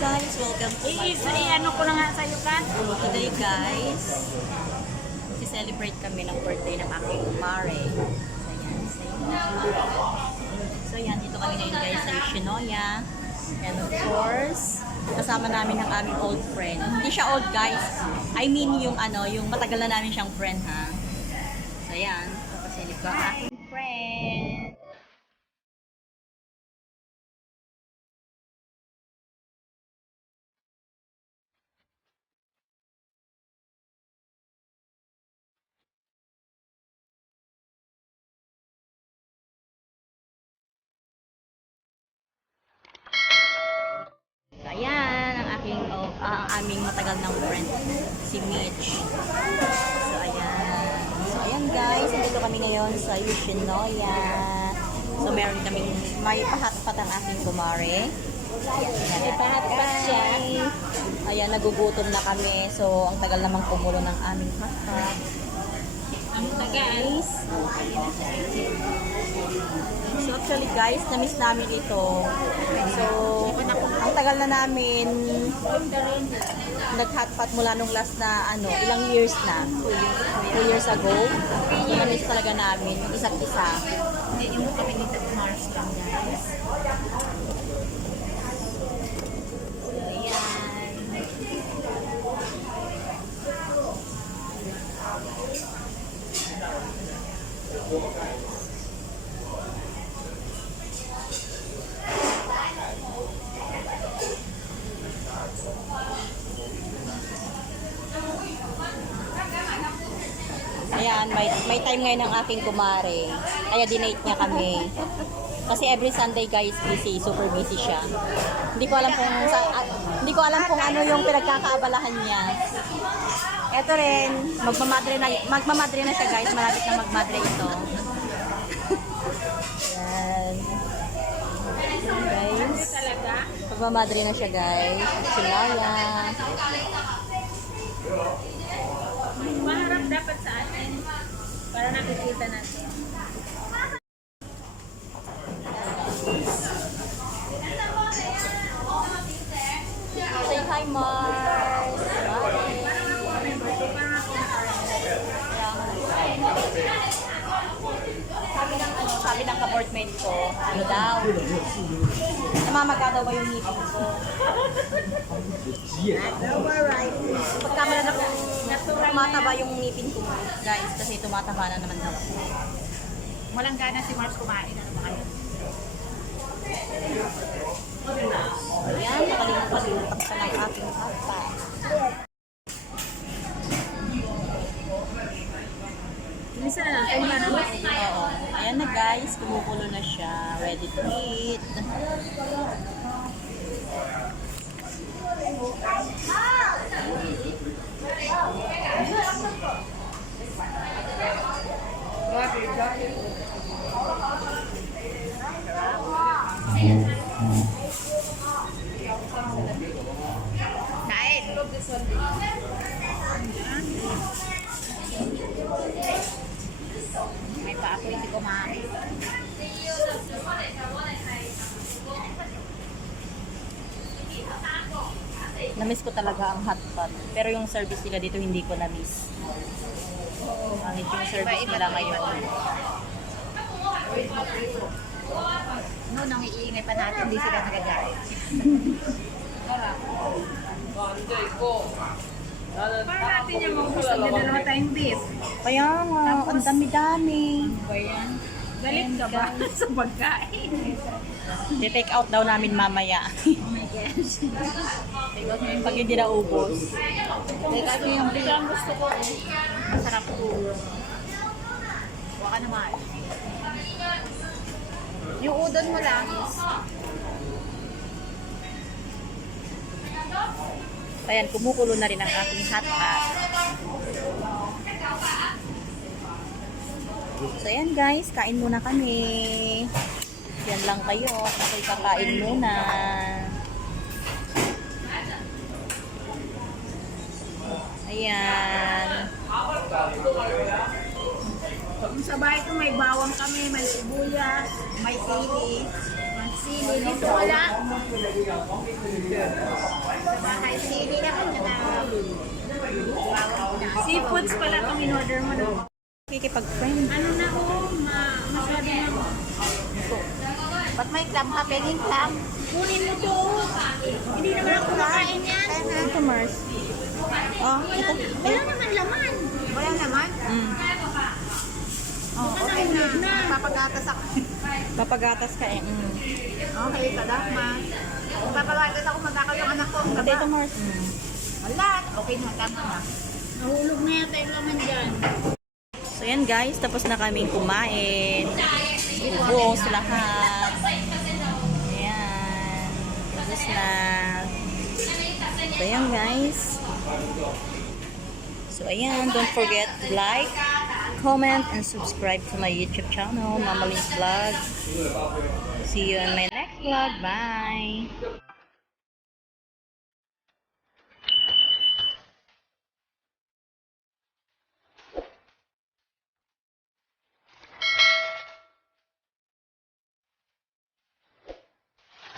guys, welcome to my ano ko na nga sa'yo kan? So today guys, si-celebrate kami ng birthday ng aking kumare. So yan, So yan, dito kami ngayon guys sa Yoshinoya. And of course, kasama namin ang aming old friend. Hindi siya old guys. I mean yung ano, yung matagal na namin siyang friend ha. So yan, papasilip ko ang aking friend. Aming matagal ng friend, si Mitch. So, ayan. So, ayan guys, nandito kami ngayon sa Yoshinoya. So, meron kami, may pahat-pat ang aking kumare. May pahat-pat siya. Ayan, nagugutom na kami. So, ang tagal namang kumulo ng aming hot-pot. Ang tagal. Guys, So actually guys, na-miss namin ito. So, ang tagal na namin nag-hotpot mula nung last na ano, ilang years na. Two years ago. So, na-miss talaga namin isa't isa. Hindi, yung kami dito Mars lang guys. Ayan, may, may time ngayon ng aking kumare. Kaya dinate niya kami. Kasi every Sunday guys, busy, super busy siya. Hindi ko alam kung sa, ah, hindi ko alam kung ano yung pinagkakaabalahan niya. Eto rin, magmamadre na magmamadre na siya guys, malapit na magmadre ito. Yan. Guys. Magmamadre na siya guys. Sinaya. Hi, Mars. Sabi ng ano, sabi ng ka-boardmate ko, ano daw, namamaga daw ba yung ngipin ko? Pagka na ako, tumataba yung ngipin ko, guys, kasi tumataba na naman daw. Walang gana si Mars kumain. Ano ba kayo? Ayan, nakalimutan pa ng aking papa. Minsan na lang, kung ano, Oo. Ayan na guys, kumukulo na siya. Ready to eat. kain. Na-miss ko talaga ang hotpot. Pero yung service nila dito hindi ko na-miss. Pangit yung service nila ngayon. No, nang iingay pa natin, hindi sila nagagalit. Para natin yung mga gusto niya dalawa tayong beef. Kaya nga, ang dami-dami. Ba yan? Galit ka ba sa pagkain? Di-take out daw namin mamaya. Oh my gosh. Pag hindi naubos. Teka ko yung ang gusto ko. eh. Masarap po. Huwag ka naman. Yung udon mo lang Ayan, kumukulo na rin ang aking hot pot. So ayan guys, kain muna kami. Yan lang kayo. Ako'y kakain muna. Ayan. Sa bahay ko may bawang kami, may sibuyas, may sili, mansi, sili. Dito wala. Sa bahay, sili naman na Seafoods pala itong in-order mo, no? Kikipag-friend. Ano na, oh, ma masyado na. Ba't may clam ka? Penging clam? Kunin mo to. Hindi naman ako kumakain yan. Ito, Mars. Oh, ito. Wala naman laman. Wala naman? Mm. Oo, okay na. Papagatas ako. Papagatas ka eh. Mm. Okay, kadak ma. Papagatas ako, magkakaw yung anak ko. Ito, Mars. Mm. Wala. Okay na, tama na. Nahulog na yata yung laman dyan. So, yan guys. Tapos na kaming kumain. Ubos lahat. Ayan. Tapos na. So, yan guys. So, ayan. Don't forget like, comment, and subscribe to my YouTube channel, Mama Link Vlog. See you in my next vlog. Bye!